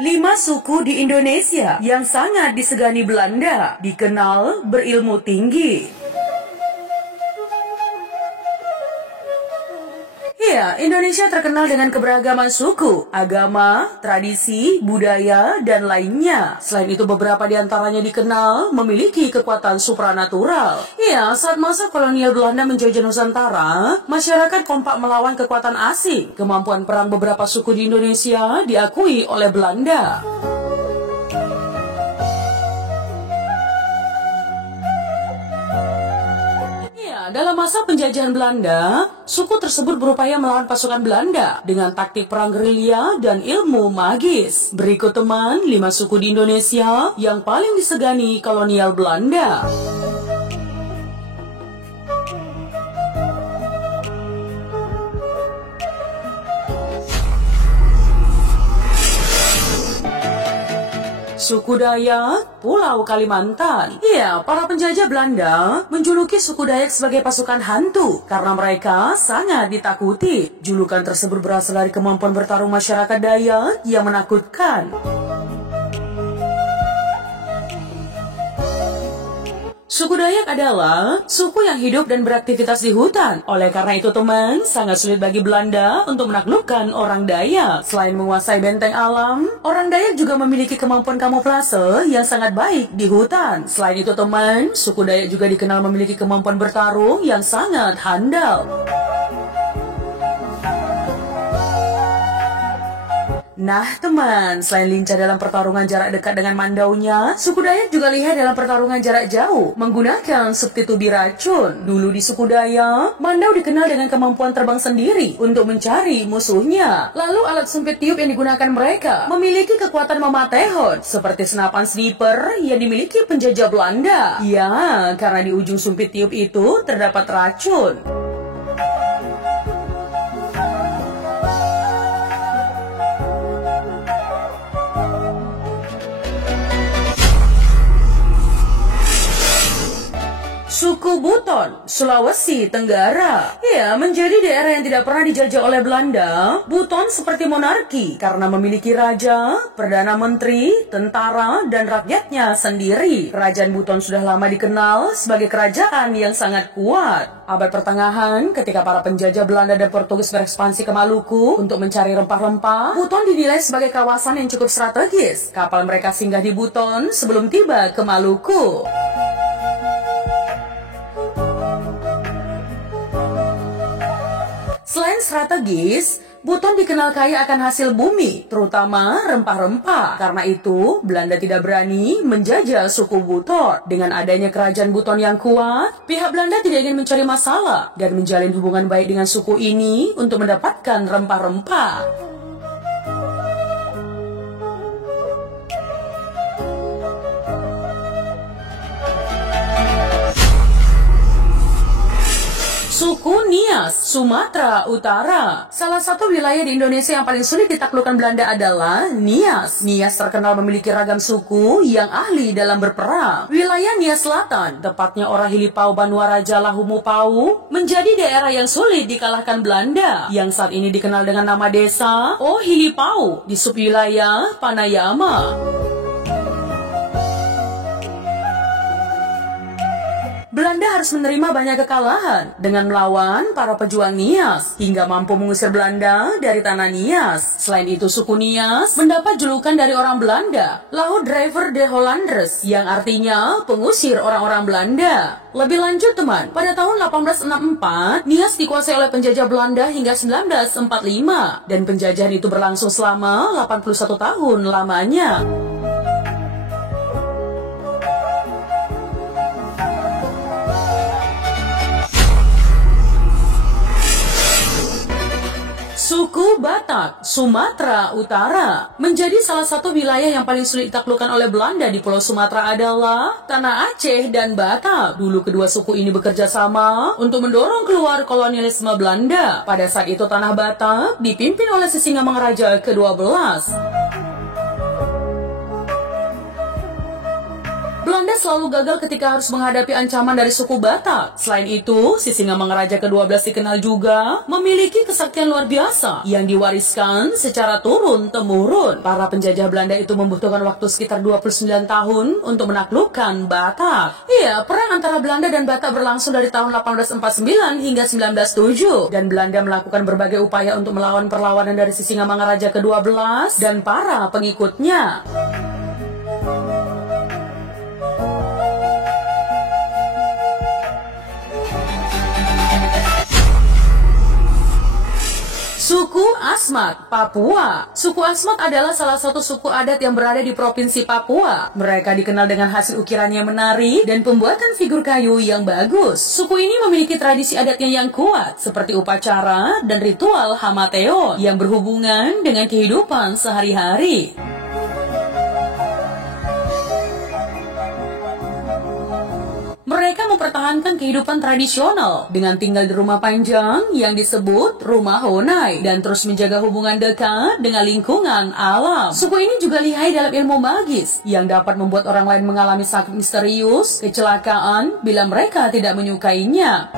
5 suku di Indonesia yang sangat disegani Belanda, dikenal berilmu tinggi. Ya, Indonesia terkenal dengan keberagaman suku, agama, tradisi, budaya, dan lainnya. Selain itu, beberapa di antaranya dikenal memiliki kekuatan supranatural. Ya, saat masa kolonial Belanda menjajah Nusantara, masyarakat kompak melawan kekuatan asing. Kemampuan perang beberapa suku di Indonesia diakui oleh Belanda. Dalam masa penjajahan Belanda, suku tersebut berupaya melawan pasukan Belanda dengan taktik perang gerilya dan ilmu magis. Berikut teman 5 suku di Indonesia yang paling disegani kolonial Belanda. Suku Dayak, Pulau Kalimantan. Ya, para penjajah Belanda menjuluki suku Dayak sebagai pasukan hantu karena mereka sangat ditakuti. Julukan tersebut berasal dari kemampuan bertarung masyarakat Dayak yang menakutkan. Suku Dayak adalah suku yang hidup dan beraktivitas di hutan. Oleh karena itu teman, sangat sulit bagi Belanda untuk menaklukkan orang Dayak. Selain menguasai benteng alam, orang Dayak juga memiliki kemampuan kamuflase yang sangat baik di hutan. Selain itu teman, suku Dayak juga dikenal memiliki kemampuan bertarung yang sangat handal. Nah teman, selain lincah dalam pertarungan jarak dekat dengan mandaunya, suku Dayak juga lihai dalam pertarungan jarak jauh, menggunakan substitusi racun. Dulu di suku Dayak, mandau dikenal dengan kemampuan terbang sendiri untuk mencari musuhnya. Lalu alat sumpit tiup yang digunakan mereka memiliki kekuatan mematehon, seperti senapan sniper yang dimiliki penjajah Belanda. Ya, karena di ujung sumpit tiup itu terdapat racun. Suku Buton, Sulawesi Tenggara. Ya, menjadi daerah yang tidak pernah dijajah oleh Belanda, Buton seperti monarki karena memiliki raja, perdana menteri, tentara, dan rakyatnya sendiri. Kerajaan Buton sudah lama dikenal sebagai kerajaan yang sangat kuat. Abad pertengahan, ketika para penjajah Belanda dan Portugis berekspansi ke Maluku untuk mencari rempah-rempah, Buton dinilai sebagai kawasan yang cukup strategis. Kapal mereka singgah di Buton sebelum tiba ke Maluku. Selain strategis, Buton dikenal kaya akan hasil bumi, terutama rempah-rempah. Karena itu, Belanda tidak berani menjajah suku Buton. Dengan adanya kerajaan Buton yang kuat, pihak Belanda tidak ingin mencari masalah dan menjalin hubungan baik dengan suku ini untuk mendapatkan rempah-rempah. Suku Nias, Sumatera Utara. Salah satu wilayah di Indonesia yang paling sulit ditaklukkan Belanda adalah Nias. Nias terkenal memiliki ragam suku yang ahli dalam berperang. Wilayah Nias Selatan, tepatnya Orahilipau Banuaraja Lahumupau, menjadi daerah yang sulit dikalahkan Belanda, yang saat ini dikenal dengan nama desa Ohilipau di subwilayah Panayama. Belanda harus menerima banyak kekalahan dengan melawan para pejuang Nias hingga mampu mengusir Belanda dari tanah Nias. Selain itu, suku Nias mendapat julukan dari orang Belanda, Lahouddrijver de Hollanders, yang artinya pengusir orang-orang Belanda. Lebih lanjut teman, pada tahun 1864, Nias dikuasai oleh penjajah Belanda hingga 1945 dan penjajahan itu berlangsung selama 81 tahun lamanya. Suku Batak, Sumatera Utara. Menjadi salah satu wilayah yang paling sulit ditaklukkan oleh Belanda di Pulau Sumatera adalah Tanah Aceh dan Batak. Dulu kedua suku ini bekerja sama untuk mendorong keluar kolonialisme Belanda. Pada saat itu Tanah Batak dipimpin oleh Sisingamangaraja ke-12. Belanda selalu gagal ketika harus menghadapi ancaman dari suku Batak. Selain itu, Sisingamangaraja ke-12 dikenal juga memiliki kesaktian luar biasa yang diwariskan secara turun-temurun. Para penjajah Belanda itu membutuhkan waktu sekitar 29 tahun untuk menaklukkan Batak. Iya, perang antara Belanda dan Batak berlangsung dari tahun 1849 hingga 1907, dan Belanda melakukan berbagai upaya untuk melawan perlawanan dari Sisingamangaraja ke-12 dan para pengikutnya. Suku Asmat, Papua. Suku Asmat adalah salah satu suku adat yang berada di Provinsi Papua. Mereka dikenal dengan hasil ukiran yang menarik dan pembuatan figur kayu yang bagus. Suku ini memiliki tradisi adatnya yang kuat, seperti upacara dan ritual Hamateo yang berhubungan dengan kehidupan sehari-hari. Mereka mempertahankan kehidupan tradisional dengan tinggal di rumah panjang yang disebut rumah Honai dan terus menjaga hubungan dekat dengan lingkungan alam. Suku ini juga lihai dalam ilmu magis yang dapat membuat orang lain mengalami sakit misterius, kecelakaan bila mereka tidak menyukainya.